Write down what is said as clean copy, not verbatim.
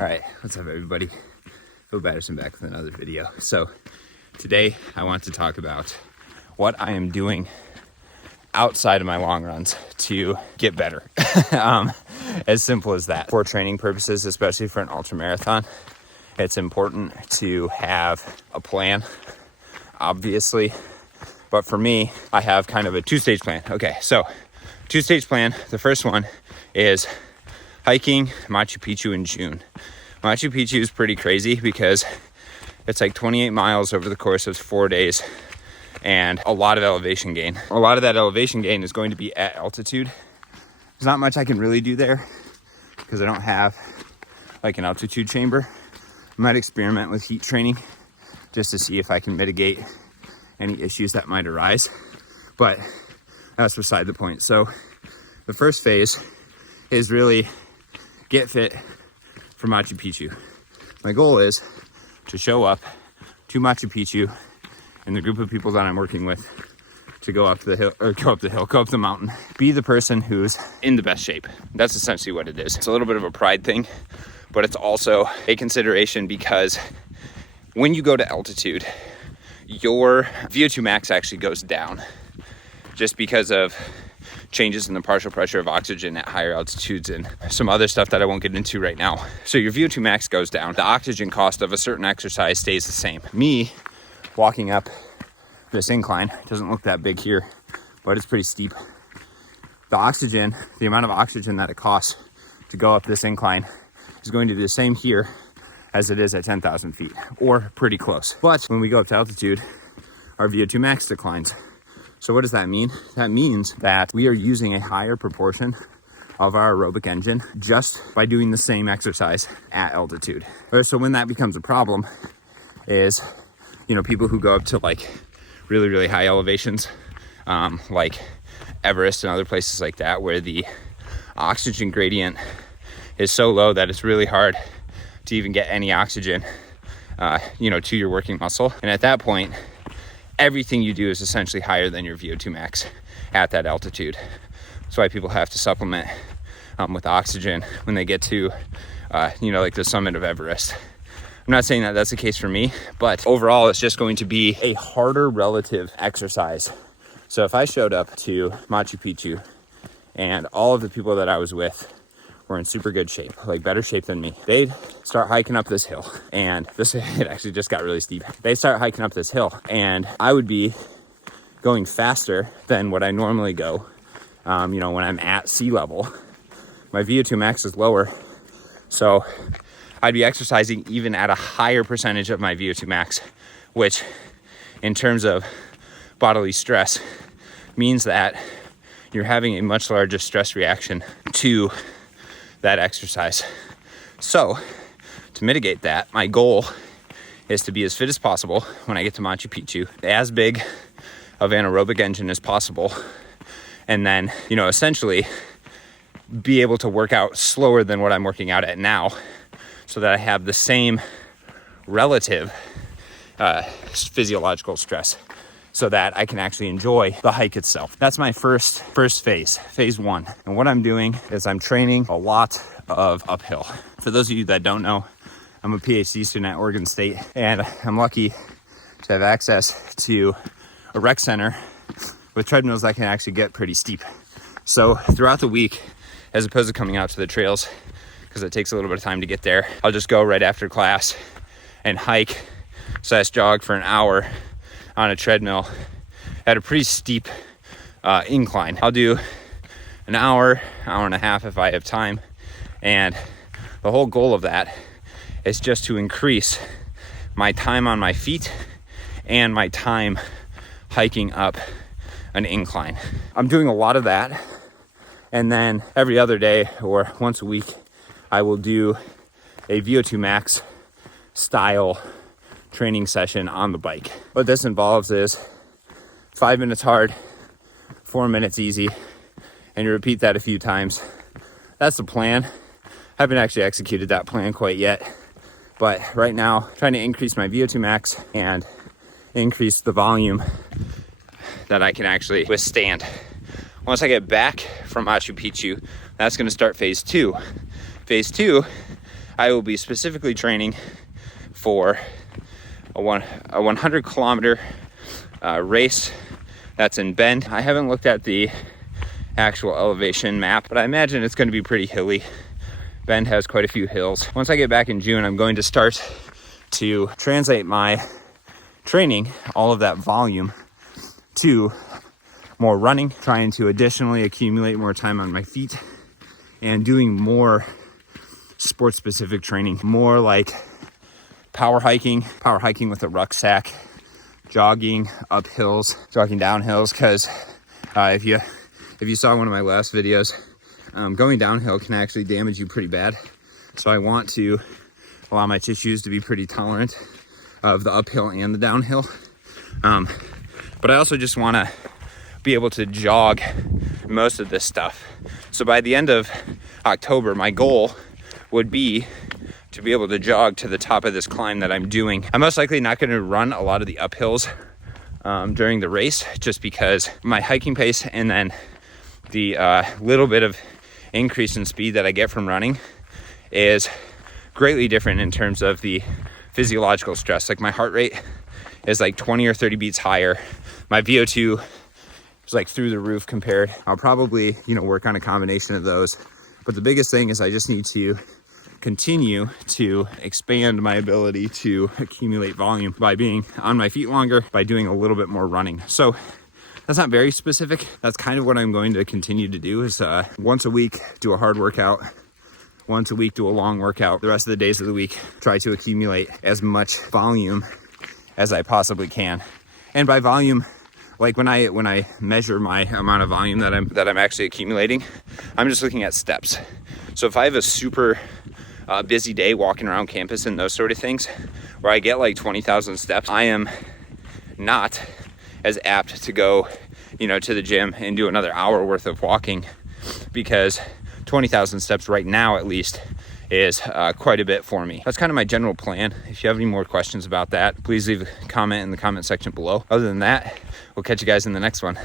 All right, what's up everybody? Phil Batterson back with another video. So today I want to talk about what I am doing outside of my long runs to get better. As simple as that. For training purposes, especially for an ultramarathon, it's important to have a plan, obviously. But for me, I have kind of a two-stage plan. Okay, so two-stage plan. The first one is hiking Machu Picchu in June. Machu Picchu is pretty crazy because it's like 28 miles over the course of 4 days and a lot of elevation gain. A lot of that elevation gain is going to be at altitude. There's not much I can really do there because I don't have like an altitude chamber. I might experiment with heat training just to see if I can mitigate any issues that might arise, but that's beside the point. So the first phase is really get fit for Machu Picchu. My goal is to show up to Machu Picchu and the group of people that I'm working with to go up the mountain, be the person who's in the best shape. That's essentially what it is. It's a little bit of a pride thing, but it's also a consideration because when you go to altitude, your VO2 max actually goes down just because of changes in the partial pressure of oxygen at higher altitudes and some other stuff that I won't get into right now. So your VO2 max goes down. The oxygen cost of a certain exercise stays the same. Me walking up this incline doesn't look that big here, but it's pretty steep. The amount of oxygen that it costs to go up this incline is going to be the same here as it is at 10,000 feet, or pretty close. But when we go up to altitude, our VO2 max declines. So what does that mean? That means that we are using a higher proportion of our aerobic engine just by doing the same exercise at altitude. So when that becomes a problem is, people who go up to like really, really high elevations, like Everest and other places like that, where the oxygen gradient is so low that it's really hard to even get any oxygen, to your working muscle. And at that point, everything you do is essentially higher than your VO2 max at that altitude. That's why people have to supplement with oxygen when they get to, like the summit of Everest. I'm not saying that that's the case for me, but overall, it's just going to be a harder relative exercise. So if I showed up to Machu Picchu and all of the people that I was with were in super good shape, like better shape than me, they'd start hiking up this hill, and it actually just got really steep. They start hiking up this hill and I would be going faster than what I normally go. When I'm at sea level, my VO2 max is lower. So I'd be exercising even at a higher percentage of my VO2 max, which in terms of bodily stress means that you're having a much larger stress reaction to that exercise. So to mitigate that, my goal is to be as fit as possible when I get to Machu Picchu, as big of an aerobic engine as possible, and then, essentially be able to work out slower than what I'm working out at now so that I have the same relative physiological stress so that I can actually enjoy the hike itself. That's my first phase one. And what I'm doing is I'm training a lot of uphill. For those of you that don't know, I'm a PhD student at Oregon State, and I'm lucky to have access to a rec center with treadmills that can actually get pretty steep. So throughout the week, as opposed to coming out to the trails, because it takes a little bit of time to get there, I'll just go right after class and hike / jog for an hour on a treadmill at a pretty steep incline. I'll do an hour and a half if I have time. And the whole goal of that is just to increase my time on my feet and my time hiking up an incline. I'm doing a lot of that. And then every other day or once a week, I will do a VO2 max style training session on the bike. What this involves is 5 minutes hard, 4 minutes easy, and you repeat that a few times. That's the plan. I haven't actually executed that plan quite yet, but right now, trying to increase my VO2 max and increase the volume that I can actually withstand. Once I get back from Machu Picchu, that's going to start phase two. Phase two, I will be specifically training for a 100 kilometer race that's in Bend. I haven't looked at the actual elevation map, but I imagine it's going to be pretty hilly. Bend has quite a few hills. Once I get back in June, I'm going to start to translate my training, all of that volume, to more running, trying to additionally accumulate more time on my feet and doing more sport specific training, more like power hiking with a rucksack, jogging up hills, jogging down hills. Because if you saw one of my last videos, going downhill can actually damage you pretty bad. So I want to allow my tissues to be pretty tolerant of the uphill and the downhill. But I also just want to be able to jog most of this stuff. So by the end of October, my goal would be to be able to jog to the top of this climb that I'm doing. I'm most likely not going to run a lot of the uphills during the race, just because my hiking pace and then the little bit of increase in speed that I get from running is greatly different in terms of the physiological stress. Like my heart rate is like 20 or 30 beats higher. My VO2 is like through the roof compared. I'll probably, work on a combination of those. But the biggest thing is I just need to continue to expand my ability to accumulate volume by being on my feet longer, by doing a little bit more running. So that's not very specific. That's kind of what I'm going to continue to do is once a week, do a hard workout. Once a week, do a long workout. The rest of the days of the week, try to accumulate as much volume as I possibly can. And by volume, like when I measure my amount of volume that I'm actually accumulating, I'm just looking at steps. So if I have a super busy day walking around campus and those sort of things, where I get like 20,000 steps, I am not as apt to go, to the gym and do another hour worth of walking, because 20,000 steps right now at least is quite a bit for me. That's kind of my general plan. If you have any more questions about that, please leave a comment in the comment section below. Other than that, we'll catch you guys in the next one.